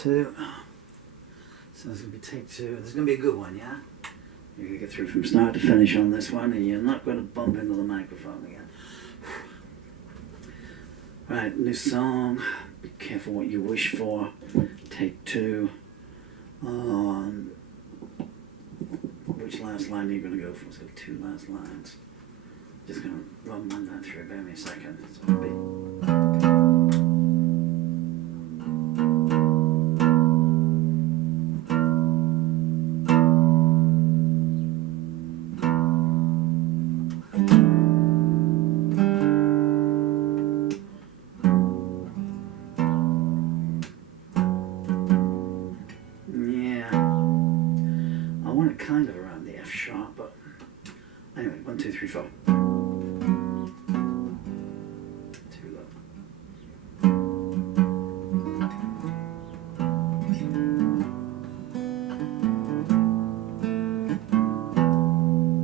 2. So it's going to be take 2. This is going to be a good one, yeah? You're going to get through from start to finish on this one, and you're not going to bump into the microphone again. Right, new song. Be careful what you wish for. Take 2. Which last line are you going to go for? It's got 2 last lines. Just going to run that through. Bear me a second. It's going to be. Kind of around the F sharp, but anyway, 1, 2, 3, 4. Too low.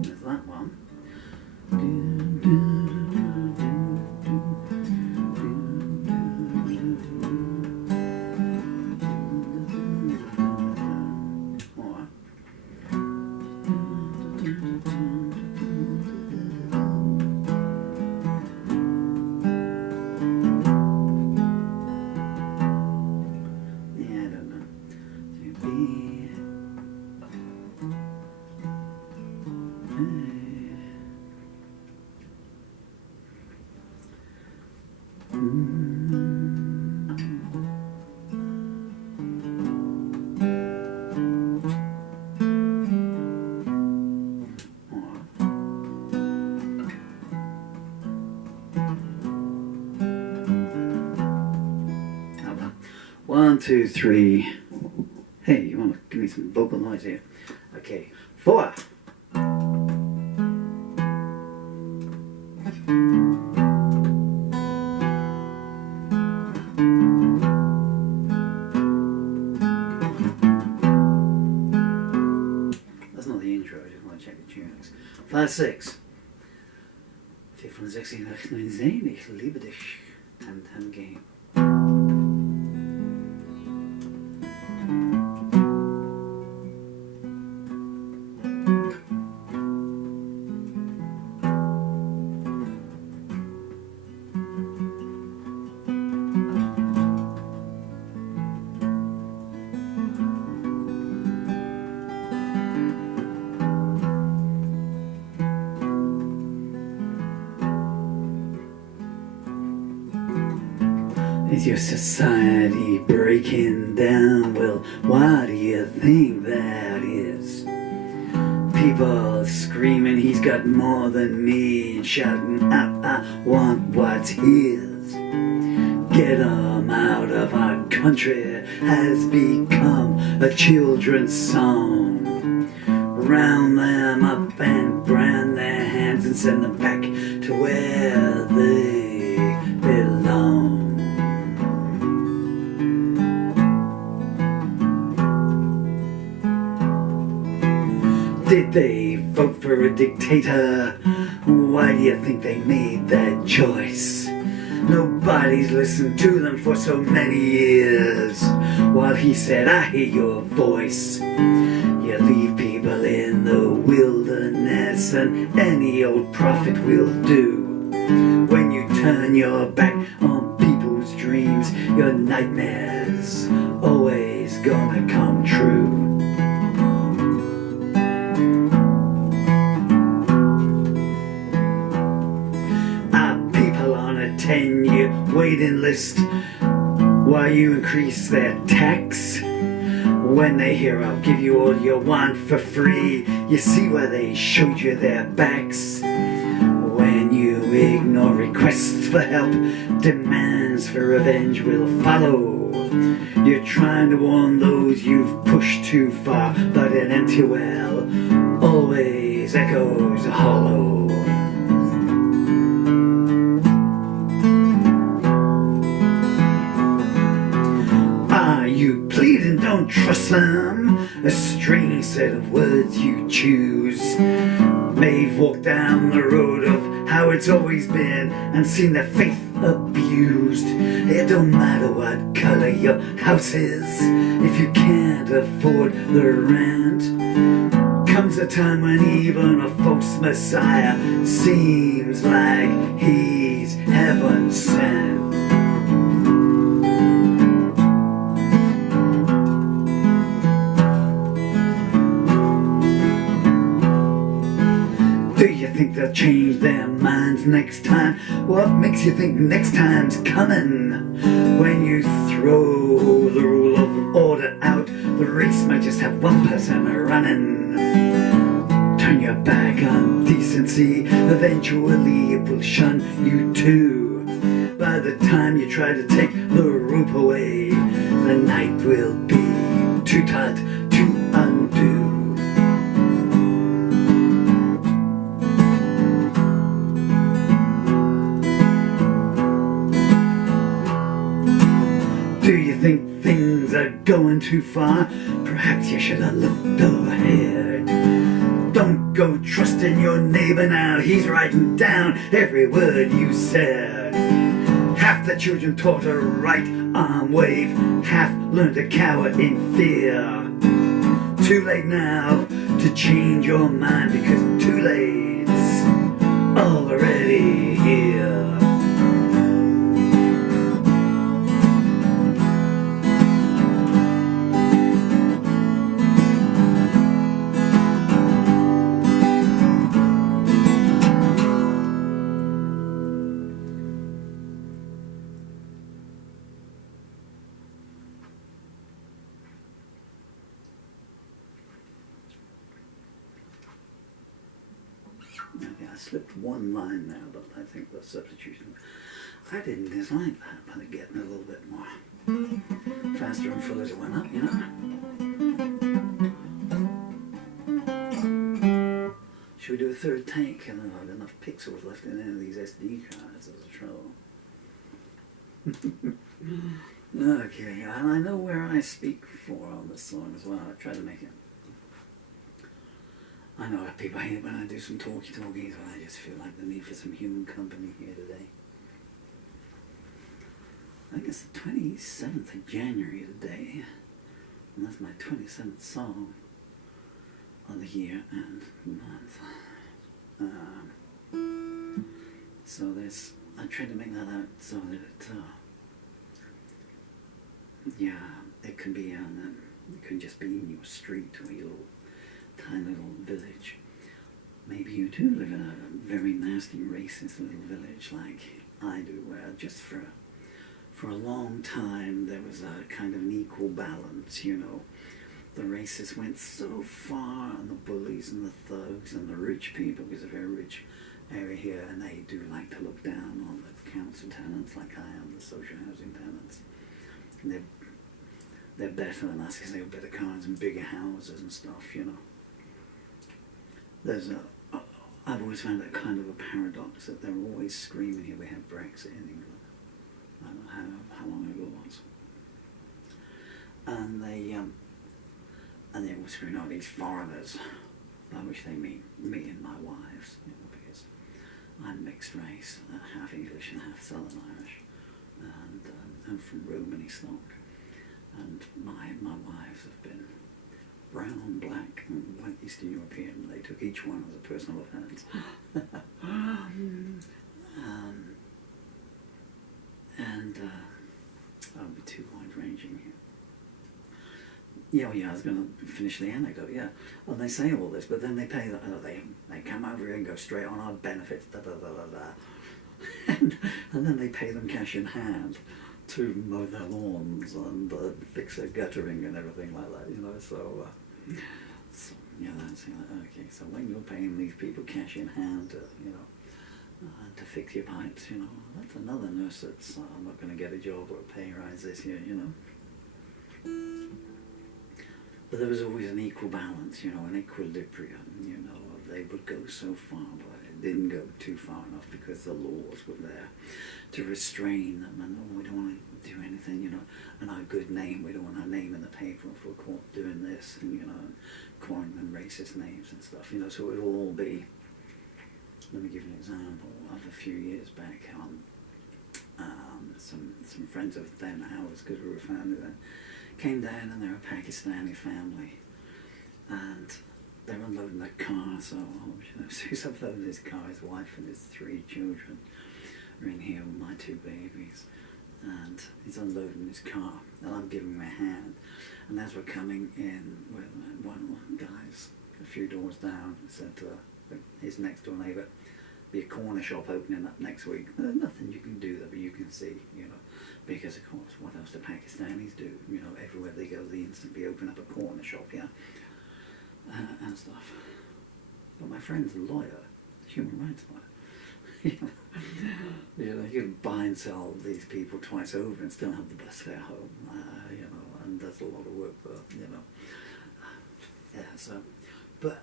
There's that one. One, 2, 3. Hey, you want to give me some vocal noise here? Okay, 4. That's not the intro, I just want to check the tunings. 5, 6. 65, 69, ich liebe dich. 10 game. Is your society breaking down? Well, why do you think that is? People screaming he's got more than me and shouting out, I want what's his. Get 'em out of our country has become a children's song. Round them up and brand their hands and send them back to where they belong. Did they vote for a dictator? Why do you think they made that choice? Nobody's listened to them for so many years. While he said, I hear your voice. You leave people in the wilderness and any old prophet will do. When you turn your back on people's dreams, your nightmares always gonna come true. On a 10-year waiting list while you increase their tax. When they hear I'll give you all you want for free, you see where they showed you their backs. When you ignore requests for help, demands for revenge will follow. You're trying to warn those you've pushed too far, but an empty well always echoes hollow. You plead and don't trust them. A strange set of words you choose. May walk down the road of how it's always been, and seen their faith abused. It don't matter what color your house is, if you can't afford the rent. Comes a time when even a false messiah seems like he's heaven sent. Do you think they'll change their minds next time? What makes you think next time's coming? When you throw the rule of order out, the race might just have one person running. Turn your back on decency, eventually it will shun you too. By the time you try to take the rope away, the night will be too tight to undo. Do you think things are going too far? Perhaps you should have looked ahead. Don't go trusting your neighbor now, he's writing down every word you said. Half the children taught a right arm wave, half learned to cower in fear. Too late now to change your mind, because too late's already here. Okay, I slipped one line there, but I think the substitution, I didn't dislike that, but it getting a little bit more faster and full as it went up, you know. Should we do a third take? I don't have enough pixels left in any of these SD cards as a trouble. Okay, and I know where I speak for on this song as well. I try to make it. I know that people hate it when I do some talkies, but I just feel like the need for some human company here today. I think it's the 27th of January today, and that's my 27th song of the year and month. So there's, I tried to make that out so that it, yeah, it can be on, it can just be in your street or your little tiny little village. Maybe you do live in a very nasty, racist little village like I do, where just for a long time there was a kind of an equal balance, you know. The racists went so far, and the bullies and the thugs and the rich people, because it's a very rich area here, and they do like to look down on the council tenants like I am, the social housing tenants. And they're better than us because they have better cars and bigger houses and stuff, you know. I've always found that kind of a paradox, that they're always screaming here, we have Brexit in England. I don't know how long ago it was. And they always scream, oh, these foreigners, by which they mean me and my wives, you know, because I'm mixed race, half English and half Southern Irish, and I'm from Romany stock, and my wives have been brown, black, and white Eastern European. They took each one as a personal offence. I'll be too wide-ranging here. Yeah, I was going to finish the anecdote, yeah. Well, they say all this, but then they pay, they come over here and go straight on our benefits, and then they pay them cash in hand to mow their lawns and fix their guttering and everything like that, you know, so yeah, that's okay, so when you're paying these people cash in hand to, you know, to fix your pipes, you know, that's another nurse that's not going to get a job or a pay rise this year, you know. But there was always an equal balance, you know, an equilibrium, you know. They would go so far, but it didn't go too far enough because the laws were there to restrain them, and we don't want to do anything, you know, and our good name, we don't want our name in the paper if we're caught doing this, and, you know, calling them racist names and stuff, you know, so it would all be let me give you an example of a few years back. Some friends of them, ours, because we were family then, came down and they're a Pakistani family, and they were unloading their car. So he's unloading his car. His wife and his 3 children are in here with my 2 babies, and he's unloading his car, and I'm giving him a hand. And as we're coming in, with one of the guys a few doors down said to his next door neighbour, be a corner shop opening up next week. There's nothing you can do there, but you can see, because of course, what else do Pakistanis do? Everywhere they go, they instantly open up a corner shop, and stuff. But my friend's a lawyer, human rights lawyer. He can buy and sell these people twice over and still have the bus fare home, and does a lot of work for, so, but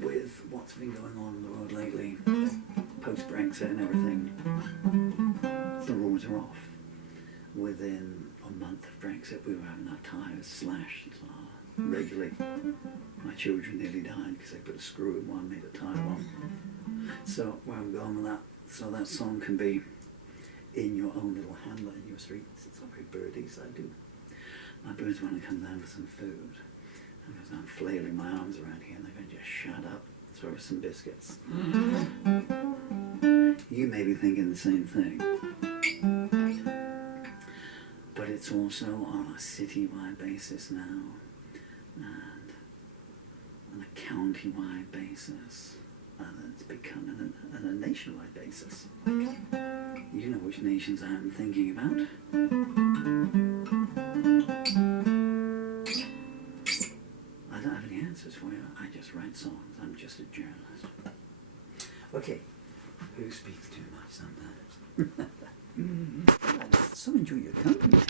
with what's been going on in the world lately, post-Brexit and everything, the rules are off. Within a month of Brexit, we were having our tyres slashed regularly. My children nearly died because they put a screw in one, made a tyre bomb. So where I'm going with that, so that song can be in your own little hamlet in your streets. Sorry, birdies, I do. My birds want to come down for some food. Because I'm flailing my arms around here and they're going to just shut up, throw us some biscuits. You may be thinking the same thing. But it's also on a city-wide basis now, and on a county-wide basis, and it's becoming on a nationwide basis. You know which nations I'm thinking about. I don't have any answers for you. I just write songs. I'm just a journalist. Okay, who speaks